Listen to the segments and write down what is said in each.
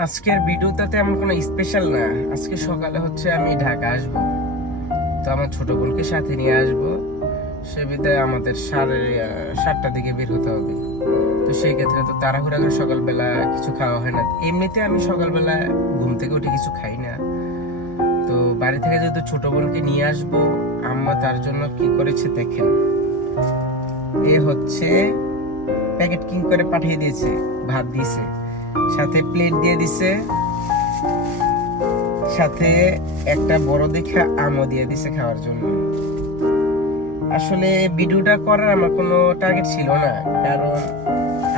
আজকের ভিডিওটা তেমন কোনো স্পেশাল না। আজকে সকালে হচ্ছে আমি ঢাকা আসব, তো আমার ছোট বোনকে সাথে নিয়ে আসব। সে বিদায় আমাদের 7টার দিকে বের হতে হবে। তো সেই ক্ষেত্রে তো তাড়াহুড়া করে সকালবেলা কিছু খাওয়া হয় না। এমনিতে আমি সকালবেলা ঘুম থেকে উঠে কিছু খাই না। তো বাড়ি থেকে যেহেতু ছোট বোনকে নিয়ে আসব, আম্মা তার জন্য কি করেছে দেখেন। এ হচ্ছে প্যাকেট কিং করে পাঠিয়ে দিয়েছে, ভাত দিয়েছে, সাথে প্লেট দিয়ে দিছে, সাথে একটা বড় দেখে আমও দিয়ে দিছে খাওয়ার জন্য। আসলে ভিডিওটা করার আমার কোনো টার্গেট ছিল না, কারণ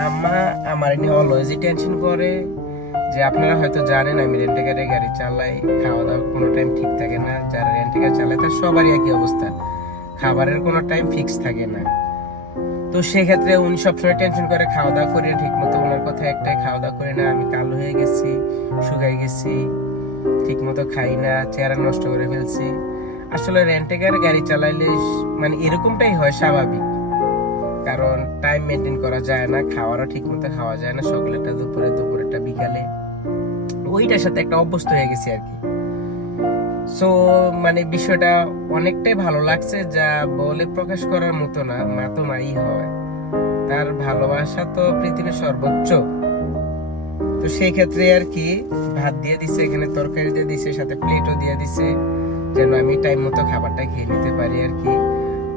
আম্মা আমার নিয়ে অলওয়েজই টেনশন করে। যে আপনারা হয়তো জানেন আমি রেন্টেকারে গাড়ি চালাই, খাওয়া দাওয়া কোনো টাইম ঠিক থাকে না। যারা রেন্টেকার চালায় তার সবারই একই অবস্থা, খাবারের কোনো টাইম ফিক্স থাকে না। তো সেক্ষেত্রে উনি সবসময় টেনশন করে খাওয়া দাওয়া করি না ঠিক মতো। ওনার কথা একটাই, খাওয়া দাওয়া করি না, আমি কালো হয়ে গেছি, শুকাই গেছি, ঠিক মতো খাই না, চেহারা নষ্ট করে ফেলছি। আসলে রেন্টে গাড়ি চালাইলে মানে এরকমটাই হয়, স্বাভাবিক। কারণ টাইম মেনটেন করা যায় না, খাওয়ারও ঠিক মতো খাওয়া যায় না, সকালেরটা দুপুরে, দুপুরেরটা বিকালে। ওইটার সাথে একটা অভ্যস্ত হয়ে গেছি আর কি। সো মানে বিষয়টা অনেকটাই ভালো লাগছে, যা বলে প্রকাশ করার মতো না। মা তো মাই হয়, তার ভালোবাসা তো পৃথিবীর সর্বোচ্চ। তো সেই ক্ষেত্রে আর কি ভাত দিয়ে দিছে, এখানে তরকারি দিয়ে দিছে, সাথে প্লেটও দিয়ে দিছে, যেন আমি টাইম মতো খাবারটা খেয়ে নিতে পারি আর কি।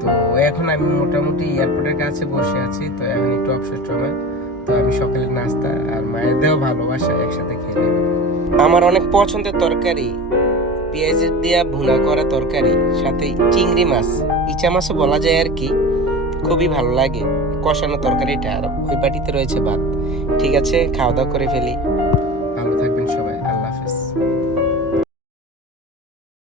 তো এখন আমি মোটামুটি এয়ারপোর্টের কাছে বসে আছি, তো এখন একটু অবসর সময়। তো আমি সকালের নাস্তা আর মায়ের দেওয়া ভালোবাসা একসাথে খেয়ে নেব। আমার অনেক পছন্দের তরকারি, পেঁয়াজ দিয়া ভুনা করা তরকারি, সাথে চিংড়ি মাছ, ইচা মাছও বলা যায় আর কি, খুবই ভালো লাগে কষানো তরকারিটা। আর ওই বাটিতে রয়েছে ভাত। ঠিক আছে, খাওয়া দাওয়া করে ফেলি।